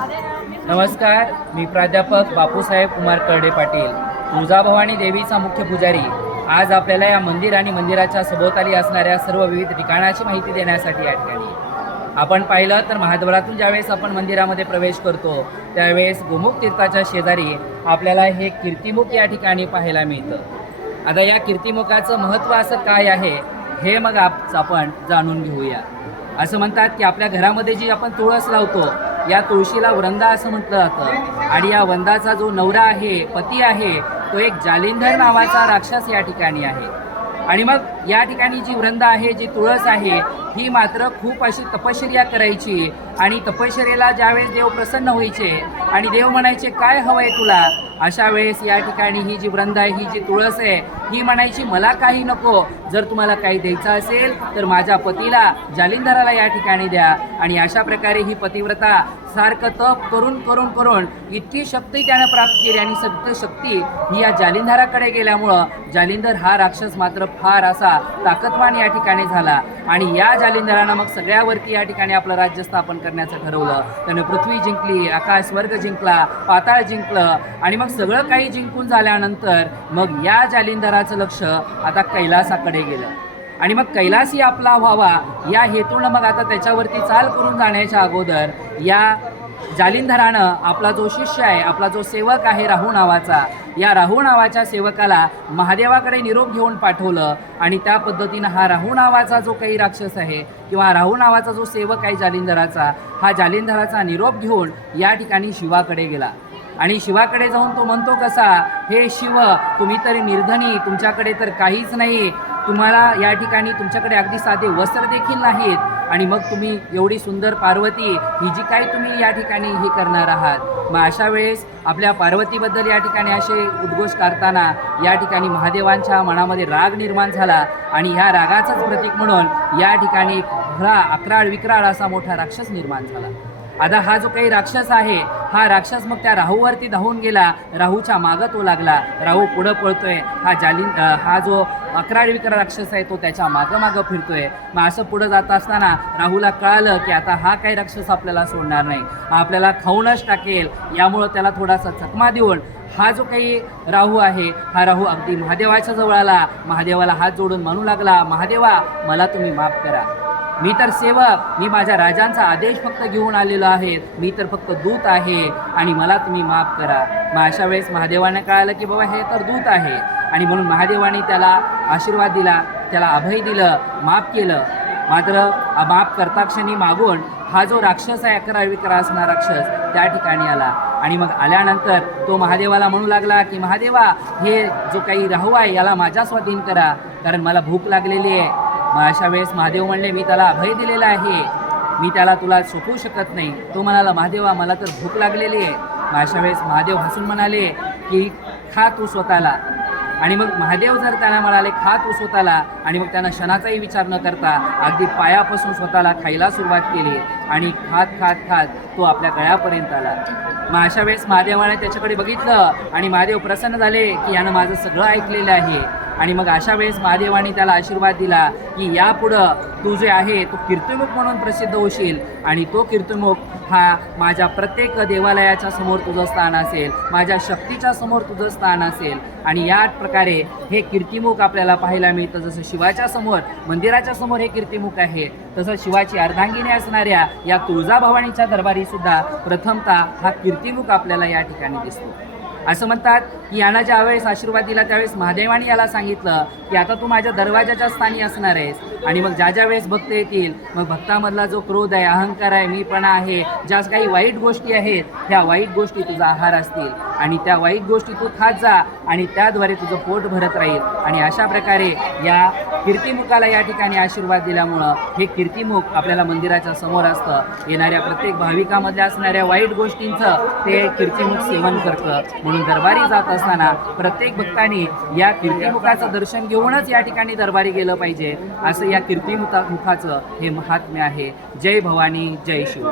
नमस्कार, मी प्राध्यापक बापूसाहेब कुमार करडे पाटील, तुळजाभवानी देवीचा मुख्य पुजारी, आज आपल्याला या मंदिर आणि मंदिराच्या सभोवताली असणाऱ्या सर्व विविध ठिकाणाची माहिती देण्यासाठी या ठिकाणी. आपण पाहिलं तर महाद्वारातून ज्यावेळेस आपण मंदिरामध्ये प्रवेश करतो त्यावेळेस गोमुख तीर्थाच्या शेजारी आपल्याला हे कीर्तिमुख या ठिकाणी पाहायला मिळतं. आता या कीर्तिमुखाचं महत्त्व असं काय आहे हे मग आपण जाणून घेऊया. असं म्हणतात की आपल्या घरामध्ये जी आपण तुळस लावतो या तुळशीला वृंदा असं म्हटलं जातं आणि या वंदाचा जो नवरा आहे, पती आहे, तो एक जालिंधर नावाचा राक्षस या ठिकाणी आहे. आणि मग या ठिकाणी जी वृंदा आहे, जी तुळस आहे, ही मात्र खूप अशी तपश्चर्या करायची आणि तपश्चर्येला ज्यावेळेस देव प्रसन्न व्हायचे आणि देव म्हणायचे काय हवंय तुला, अशा वेळेस या ठिकाणी ही जी वृंदा आहे, ही जी तुळस आहे, ही म्हणायची मला काही नको, जर तुम्हाला काही द्यायचं असेल तर माझ्या पतीला जालिंधराला या ठिकाणी द्या. आणि अशा प्रकारे ही पतिव्रता सारखं तप करून करून करून इतकी शक्ती त्यानं प्राप्त केली आणि सत्य शक्ती ही या जालिंधराकडे गेल्यामुळं जालिंधर हा राक्षस मात्र फार असा ताकदवान या ठिकाणी झाला. आणि या जालिंधरानं मग सगळ्यावरती या ठिकाणी आपलं राज्य स्थापन करण्याचं ठरवलं. त्यानं पृथ्वी जिंकली, आकाश स्वर्ग जिंकला, पाताळ जिंकलं आणि मग सगळं काही जिंकून झाल्यानंतर मग या जालिंधराचं लक्ष आता कैलासाकडे गेलं. आणि मग कैलासी आपला व्हावा या हेतूनं मग आता त्याच्यावरती चाल करून जाण्याच्या अगोदर या जालिंधरानं आपला जो शिष्य आहे, आपला जो सेवक आहे राहू नावाचा, या राहू नावाच्या सेवकाला महादेवाकडे निरोप घेऊन पाठवलं. आणि त्या पद्धतीनं हा राहू नावाचा जो काही राक्षस आहे किंवा राहू नावाचा जो सेवक आहे जालिंधराचा, हा जालिंधराचा निरोप घेऊन या ठिकाणी शिवाकडे गेला. आणि शिवाकडे जाऊन तो म्हणतो कसा, हे शिव, तुम्ही तरी निर्धनी, तुमच्याकडे तर काहीच नाही, तुम्हाला या ठिकाणी तुमच्याकडे अगदी साधे वस्त्र देखील नाहीत, आणि मग तुम्ही एवढी सुंदर पार्वती ही जी काही तुम्ही या ठिकाणी हे करणार आहात. मग अशा वेळेस आपल्या पार्वतीबद्दल या ठिकाणी असे उद्घोष करताना या ठिकाणी महादेवांच्या मनामध्ये राग निर्माण झाला आणि ह्या रागाचंच प्रतीक म्हणून या ठिकाणी एक अक्राळ विक्राळ असा मोठा राक्षस निर्माण झाला. आता हा जो काही राक्षस आहे, हा राक्षस मग त्या राहूवरती धावून गेला, राहूच्या मागं तो लागला, राहू पुढं पळतोय, हा जो अक्राळ विक्राळ राक्षस आहे तो त्याच्या मागं फिरतोय. मग असं पुढं जात असताना राहूला कळालं की आता हा काही राक्षस आपल्याला सोडणार नाही, आपल्याला खाऊनच टाकेल. यामुळं त्याला थोडासा चकमा देऊन हा जो काही राहू आहे, हा राहू अगदी महादेवाच्या जवळ आला, महादेवाला हात जोडून म्हणू लागला, महादेवा मला तुम्ही माफ करा, मी तर सेवक, मी माझ्या राजांचा आदेश फक्त घेऊन आलेलो आहे, मी तर फक्त दूत आहे आणि मला तुम्ही माफ करा. मग अशा वेळेस महादेवाने कळालं की बाबा हे तर दूत आहे, आणि म्हणून महादेवाने त्याला आशीर्वाद दिला, त्याला अभय दिलं, माफ केलं. मात्र माफ करता क्षणी मागून हा जो राक्षस आहे, अक्राळ विक्राळ असणारा राक्षस, त्या ठिकाणी आला. आणि मग आल्यानंतर तो महादेवाला म्हणू लागला की महादेवा, हे जो काही राहू आहे याला माझ्या स्वाधीन करा, कारण मला भूक लागलेली आहे. मग अशा वेळेस महादेव म्हणले, मी त्याला अभय दिलेला आहे, मी त्याला तुला सोपवू शकत नाही. तो म्हणाला, महादेवा मला तर भूक लागलेली आहे. मग अशा वेळेस महादेव हसून म्हणाले की खा तू स्वतःला. आणि मग महादेव जर त्यांना म्हणाले खा तू स्वतःला, आणि मग त्यांना क्षणाचाही विचार न करता अगदी पायापासून स्वतःला खायला सुरुवात केली आणि खात खात खात तो आपल्या गळ्यापर्यंत आला. मग अशा वेळेस महादेवाने त्याच्याकडे बघितलं आणि महादेव प्रसन्न झाले की यानं माझं सगळं ऐकलेलं आहे. आणि मग अशा वेळेस महादेवाने त्याला आशीर्वाद दिला की यापुढं तू जे आहे तो कीर्तिमुख म्हणून प्रसिद्ध होशील, आणि तो कीर्तिमुख हा माझ्या प्रत्येक देवालयाच्या समोर तुझं स्थान असेल, माझ्या शक्तीच्या समोर तुझं स्थान असेल. आणि या प्रकारे हे कीर्तिमुख आपल्याला पाहायला मिळतं. जसं शिवाच्या समोर, मंदिराच्या समोर हे कीर्तिमुख आहे, तसं शिवाची अर्धांगिनी असणाऱ्या या तुळजाभवानीच्या दरबारीसुद्धा प्रथमतः हा कीर्तिमुख आपल्याला या ठिकाणी दिसतो. असं म्हणतात की यानं ज्या वेळेस आशीर्वाद दिला त्यावेळेस महादेवाने याला सांगितलं की आता तू माझ्या दरवाजाच्या स्थानी असणार आहेस, आणि मग ज्या वेळेस भक्त येतील, मग भक्तामधला जो क्रोध आहे, अहंकार आहे, मीपणा आहे, ज्या काही वाईट गोष्टी आहेत, ह्या वाईट गोष्टी तुझा आहार असतील, आणि त्या वाईट गोष्टी तू खात जा आणि त्याद्वारे तुझं पोट भरत राहील. आणि अशा प्रकारे या कीर्तिमुखाला या ठिकाणी आशीर्वाद दिल्यामुळं हे कीर्तिमुख आपल्याला मंदिराच्या समोर असतं. येणाऱ्या प्रत्येक भाविकामधल्या असणाऱ्या वाईट गोष्टींचं ते कीर्तिमुख सेवन करतं. म्हणून दरबारी जात असताना प्रत्येक भक्तांनी या कीर्तिमुखाचं दर्शन घेऊनच या ठिकाणी दरबारी गेलं पाहिजे, असं या कीर्तिमुखाचं हे महात्म्य आहे. जय भवानी, जय शिव.